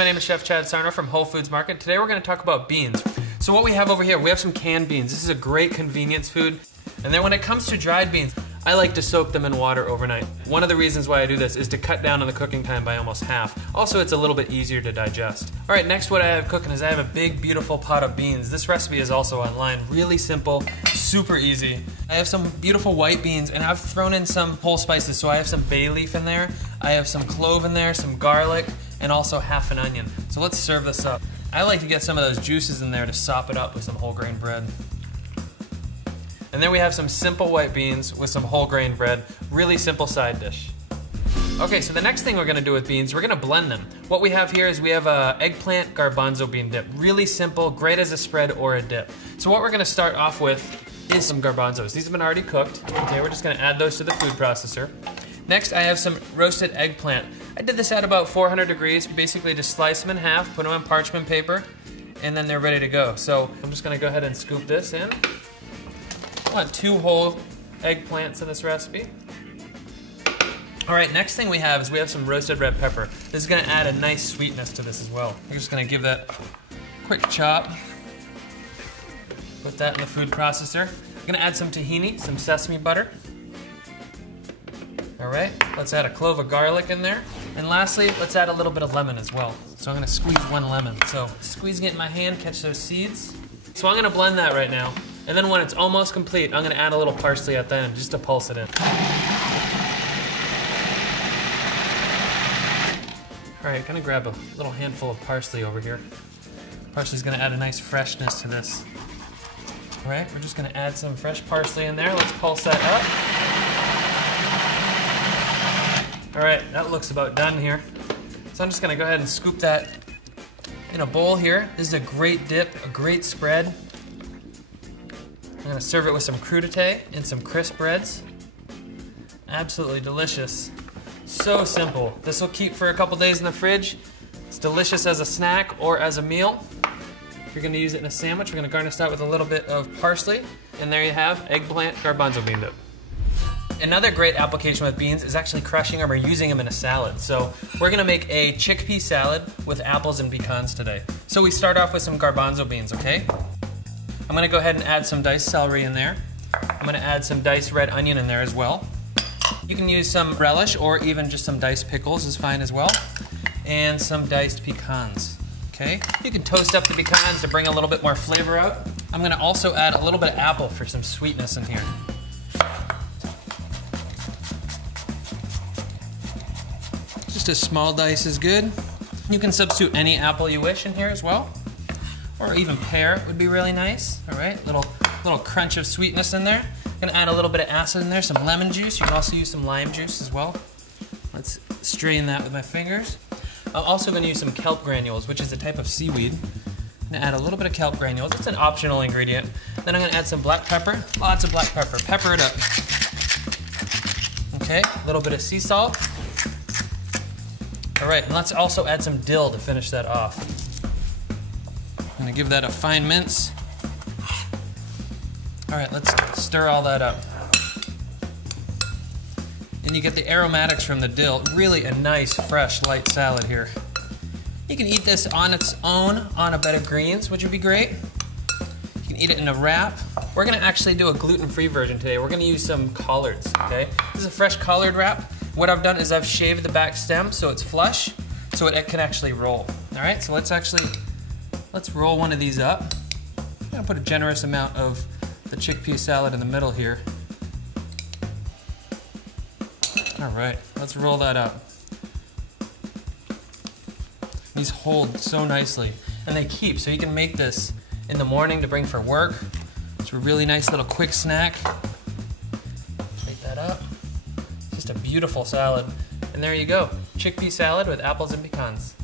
my name is Chef Chad Sarno from Whole Foods Market. Today we're going to talk about beans. So what we have over here, we have some canned beans. This is a great convenience food. And then when it comes to dried beans, I like to soak them in water overnight. One of the reasons why I do this is to cut down on the cooking time by almost half. Also, it's a little bit easier to digest. All right, next what I have cooking is I have a big, beautiful pot of beans. This recipe is also online. Really simple, super easy. I have some beautiful white beans, and I've thrown in some whole spices. So I have some bay leaf in there, I have some clove in there, some garlic, and also half an onion. So let's serve this up. I like to get some of those juices in there to sop it up with some whole grain bread. And then we have some simple white beans with some whole grain bread. Really simple side dish. Okay, so the next thing we're gonna do with beans, we're gonna blend them. What we have here is we have a Eggplant-Garbanzo Bean Dip. Really simple, great as a spread or a dip. So what we're gonna start off with is some garbanzos. These have been already cooked. Okay, we're just gonna add those to the food processor. Next, I have some roasted eggplant. I did this at about 400 degrees. Basically just slice them in half, put them in parchment paper, and then they're ready to go. So I'm just gonna go ahead and scoop this in. I want 2 whole eggplants in this recipe. All right, next thing we have is we have some roasted red pepper. This is gonna add a nice sweetness to this as well. We're just gonna give that a quick chop. Put that in the food processor. I'm gonna add some tahini, some sesame butter. All right, let's add a clove of garlic in there. And lastly, let's add a little bit of lemon as well. So I'm gonna squeeze 1 lemon. So squeezing it in my hand, catch those seeds. So I'm gonna blend that right now. And then when it's almost complete, I'm gonna add a little parsley at the end just to pulse it in. All right, gonna grab a little handful of parsley over here. Parsley's gonna add a nice freshness to this. All right, we're just gonna add some fresh parsley in there. Let's pulse that up. All right, that looks about done here. So I'm just gonna go ahead and scoop that in a bowl here. This is a great dip, a great spread. I'm gonna serve it with some crudité and some crisp breads. Absolutely delicious. So simple. This will keep for a couple days in the fridge. It's delicious as a snack or as a meal. If you're gonna use it in a sandwich, we're gonna garnish that with a little bit of parsley. And there you have Eggplant-Garbanzo Bean Dip. Another great application with beans is actually crushing them or using them in a salad. So we're gonna make a chickpea salad with apples and pecans today. So we start off with some garbanzo beans, okay? I'm gonna go ahead and add some diced celery in there. I'm gonna add some diced red onion in there as well. You can use some relish or even just some diced pickles is fine as well. And some diced pecans, okay? You can toast up the pecans to bring a little bit more flavor out. I'm gonna also add a little bit of apple for some sweetness in here. Just a small dice is good. You can substitute any apple you wish in here as well. Or even pear would be really nice. All right, little crunch of sweetness in there. Gonna add a little bit of acid in there, some lemon juice. You can also use some lime juice as well. Let's strain that with my fingers. I'm also gonna use some kelp granules, which is a type of seaweed. I'm gonna add a little bit of kelp granules. It's an optional ingredient. Then I'm gonna add some black pepper, lots of black pepper. Pepper it up. Okay, a little bit of sea salt. All right, and let's also add some dill to finish that off. I'm gonna give that a fine mince. All right, let's stir all that up. And you get the aromatics from the dill. Really a nice, fresh, light salad here. You can eat this on its own on a bed of greens, which would be great. You can eat it in a wrap. We're gonna actually do a gluten-free version today. We're gonna use some collards, okay? This is a fresh collard wrap. What I've done is I've shaved the back stem so it's flush, so it can actually roll. All right, so let's roll one of these up. I'm gonna put a generous amount of the chickpea salad in the middle here. All right, let's roll that up. These hold so nicely, and they keep, so you can make this in the morning to bring for work. It's a really nice little quick snack. Shake that up. Just a beautiful salad. And there you go, chickpea salad with apples and pecans.